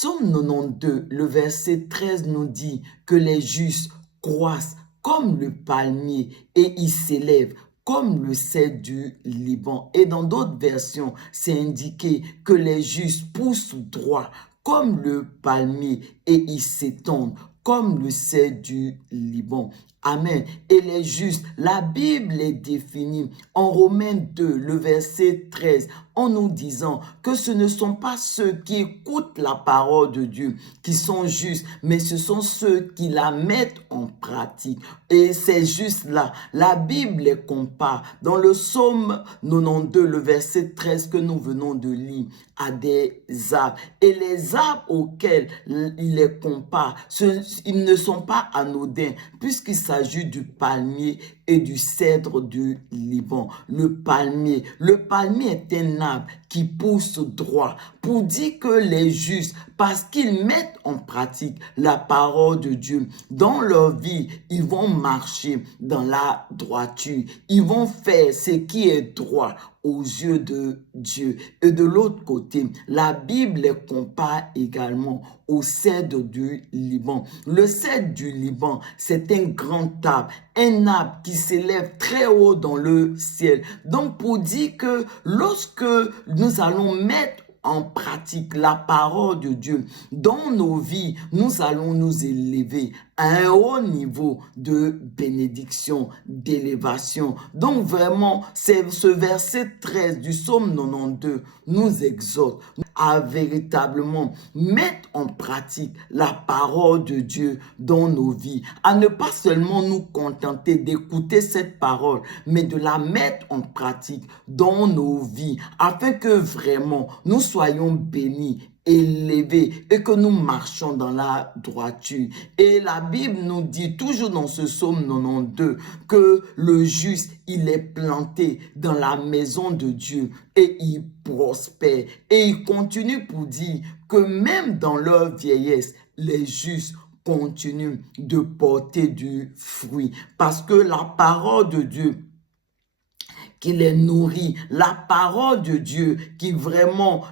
Psaume 92, le verset 13 nous dit que les justes croissent comme le palmier et ils s'élèvent comme le cèdre du Liban. Et dans d'autres versions, c'est indiqué que les justes poussent droit comme le palmier et ils s'étendent comme le cèdre du Liban. Amen. Et les justes, la Bible est définie en Romains 2, le verset 13, en nous disant que ce ne sont pas ceux qui écoutent la parole de Dieu qui sont justes, mais ce sont ceux qui la mettent en pratique. Et ces justes-là, la Bible les compare dans le psaume 92, le verset 13 que nous venons de lire, à des arbres. Et les arbres auxquels il les compare, ils ne sont pas anodins, puisqu'il s'agit du palmier et du cèdre du Liban. Le palmier est un arbre qui pousse droit pour dire que les justes, parce qu'ils mettent en pratique la parole de Dieu dans leur vie, ils vont marcher dans la droiture. Ils vont faire ce qui est droit aux yeux de Dieu. Et de l'autre côté, la Bible les compare également au cèdre du Liban. Le cèdre du Liban, c'est un grand arbre, un arbre qui s'élève très haut dans le ciel. Donc pour dire que lorsque nous allons mettre en pratique la parole de Dieu dans nos vies, nous allons nous élever à un haut niveau de bénédiction, d'élévation. Donc vraiment, c'est ce verset 13 du psaume 92 nous exhorte à véritablement mettre en pratique la parole de Dieu dans nos vies, à ne pas seulement nous contenter d'écouter cette parole, mais de la mettre en pratique dans nos vies, afin que vraiment nous soyons bénis, élevés et que nous marchons dans la droiture. Et la Bible nous dit toujours dans ce psaume 92 que le juste, il est planté dans la maison de Dieu et il prospère. Et il continue pour dire que même dans leur vieillesse, les justes continuent de porter du fruit parce que la parole de Dieu qui les nourrit, la parole de Dieu qui vraiment,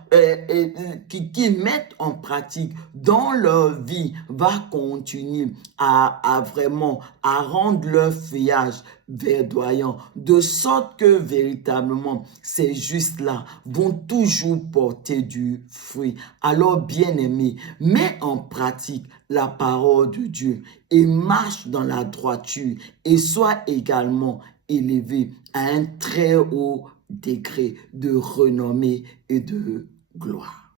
qui mettent en pratique dans leur vie va continuer à vraiment, à rendre leur feuillage verdoyant, de sorte que véritablement, ces justes-là vont toujours porter du fruit. Alors, bien-aimés, mets en pratique la parole de Dieu et marche dans la droiture et sois également élevé à un très haut degré de renommée et de gloire.